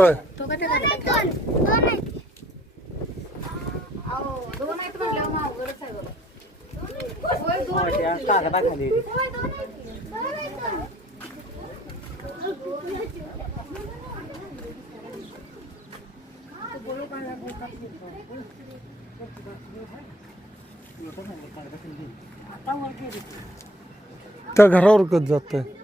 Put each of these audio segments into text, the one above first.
कुठं आहे? तो का त्या घरात? अहो, दोन आहेत म्हटल्यावर मग अवघडच आहे बघा. होय, दोन आहेत. कागदाखाली त्या घरावर कधी जात आहे?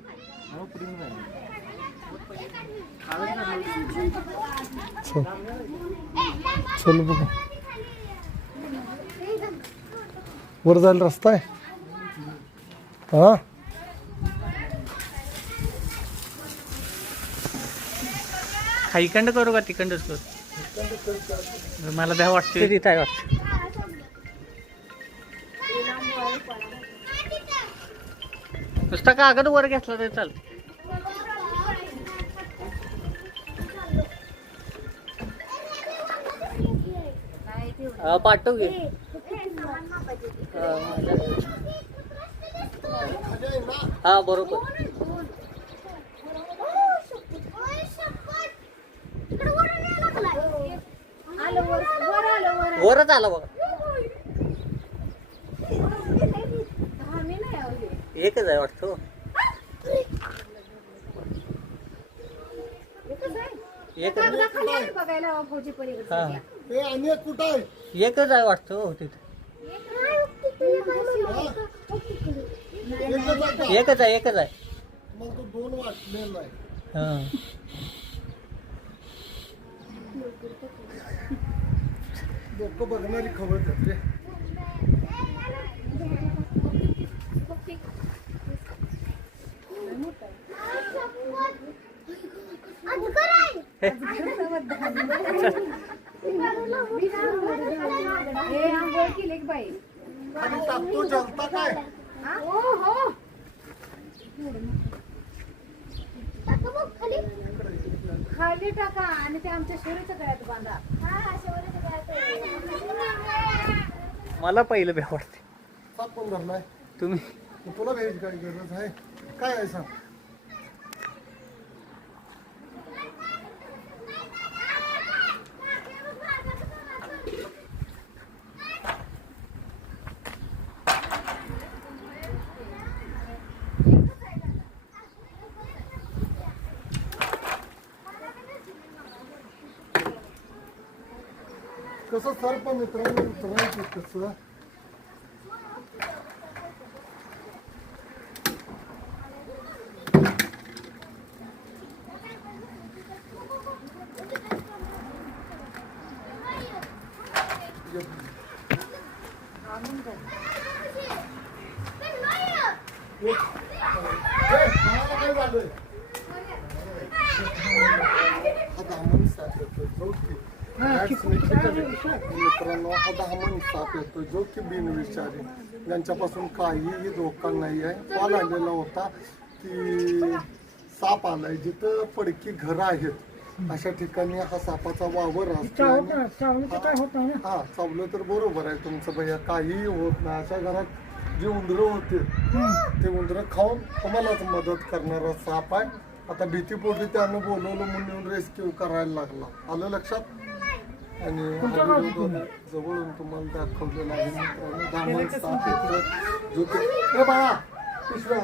चल बघू. वर जायला रस्ता आहे? हा, इकडं करू का तिकडंच करू? मला द्या वाटते तिथं आहे वाटतं. नुसता कागद वर घेतला तरी चालतं. पाठव घे. हा बरोबर. वरच आला बघा. एकच आहे वाटतं. एकच आहे वाटतं तिथे. एकच आहे. मग तो दोन वाटलेला आहे. हा लोक बघणारी खबर रे. आणि टाकतो जलता काय? खाली टाका आणि ते आमच्या शेरीच्या गळ्यात बांधा. मला पहिलं भ्या वाटते. साप कोण धरलाय? तुम्ही तुला भेट काय गरज आहे? काय आहे सांग? कसं सर्प मित्रांनो उतरायचं कसं? मित्रांनो हा दामन साप येतो जो की बिनविषारी, ज्यांच्यापासून काहीही धोका नाही आहे. कॉल आलेला होता की साप आलाय जिथं पडकी घरं आहेत अशा ठिकाणी हा सापाचा वावर असतो. हा, चावलं तर बरोबर आहे तुमचं भैया, काहीही होत नाही. अशा घरात जी उंदरं होते ते उंदरं खाऊन तुम्हालाच मदत करणारा साप आहे. आता भीतीपोटी त्यानं बोलवलं म्हणून रेस्क्यू करायला लागला. आलं लक्षात? आणि जवळून तुम्हाला दाखवलेलं आहे मित्रांनो दामन साप येतो जो की बाळा पिशव्या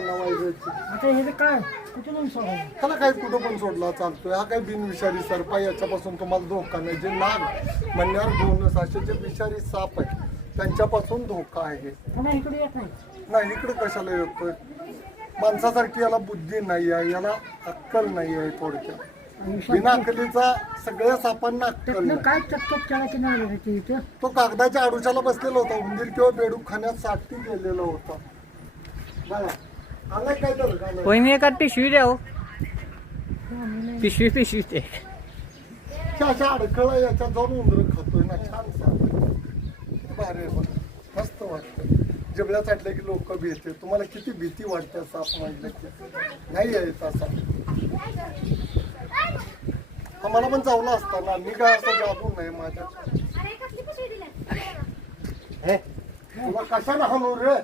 त्याला काही कुठं पण सोडला चालतोय. हा काही बिनविषारी सर्प आहे, याच्यापासून तुम्हाला धोका नाही. जे नाग, मण्यार, घोणस असे जे विषारी साप आहे त्यांच्यापासून धोका आहे. नाही इकडे कशाला येतोय? माणसासारखी याला बुद्धी नाही आहे, याला अक्कल नाही आहे. थोडक्यात बिना अक्कलीचा सगळ्या सापांना अक्कल नाही. तो कागदाच्या आडूच्याला बसलेला होता. उंदीर किंवा बेडूक खाण्यासाठी गेलेला होता. आलाय काय तर वहिनी एका पिशवी द्या हो. पिशवी ते अशा अडखळ याच्यात जाऊन उंदर खातोय ना. छान साप भारी मस्त वाटतं. जबड्या चाटल्या की लोक भीते. तुम्हाला किती भीती वाटते साप म्हटलं की? नाही आहे तसा. मला पण चावला असता ना. मी काय असं जादू नाही माझ्या. तुला कशाला हाणू रे?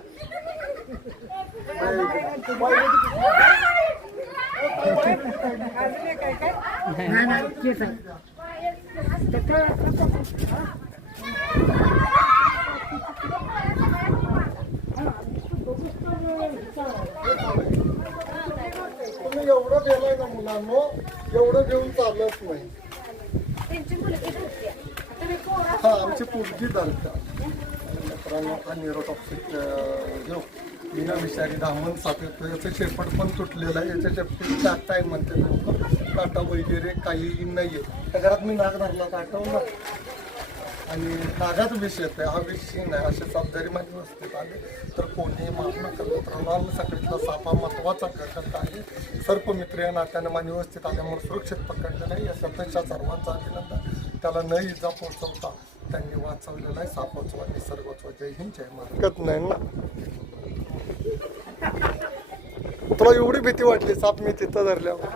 तुम्ही एवढं गेलाय ना मुलांनो, एवढं घेऊन चालत नाही. त्यांची मुलगी धरते. आता मी पोरं हा आमची पोरगी धरतात. मित्रांनो हा निरोटॉक्सिक जो बिना विषारी दामन साप येतो. याचं शेपट पण तुटलेलं आहे. याच्या शेपटीत काटा आहे म्हणते लोक. काटा वगैरे काही नाही आहे. त्या घरात मी नाग धरला काटवला आणि नागात विष येते. हा विष नाही. असे साप जरी माझ्या व्यवस्थित आले तर कोणी मारू नका मित्रांनो. सगळीतला साप हा महत्वाचा घटक आहे. सर्पमित्र या नात्याने माझ्या व्यवस्थित आल्यामुळे सुरक्षित पकडलं नाही. या सततच्या सर्वांचा अभिनंदन. त्याला न इजा पोहोचवता त्यांनी वाचवलेला आहे. साप वाचवा, निसर्ग वाचवा. जय हिंद, जय महाराज. नाही ना तुला एवढी भीती वाटली साप मी तिथं धरल्यावर?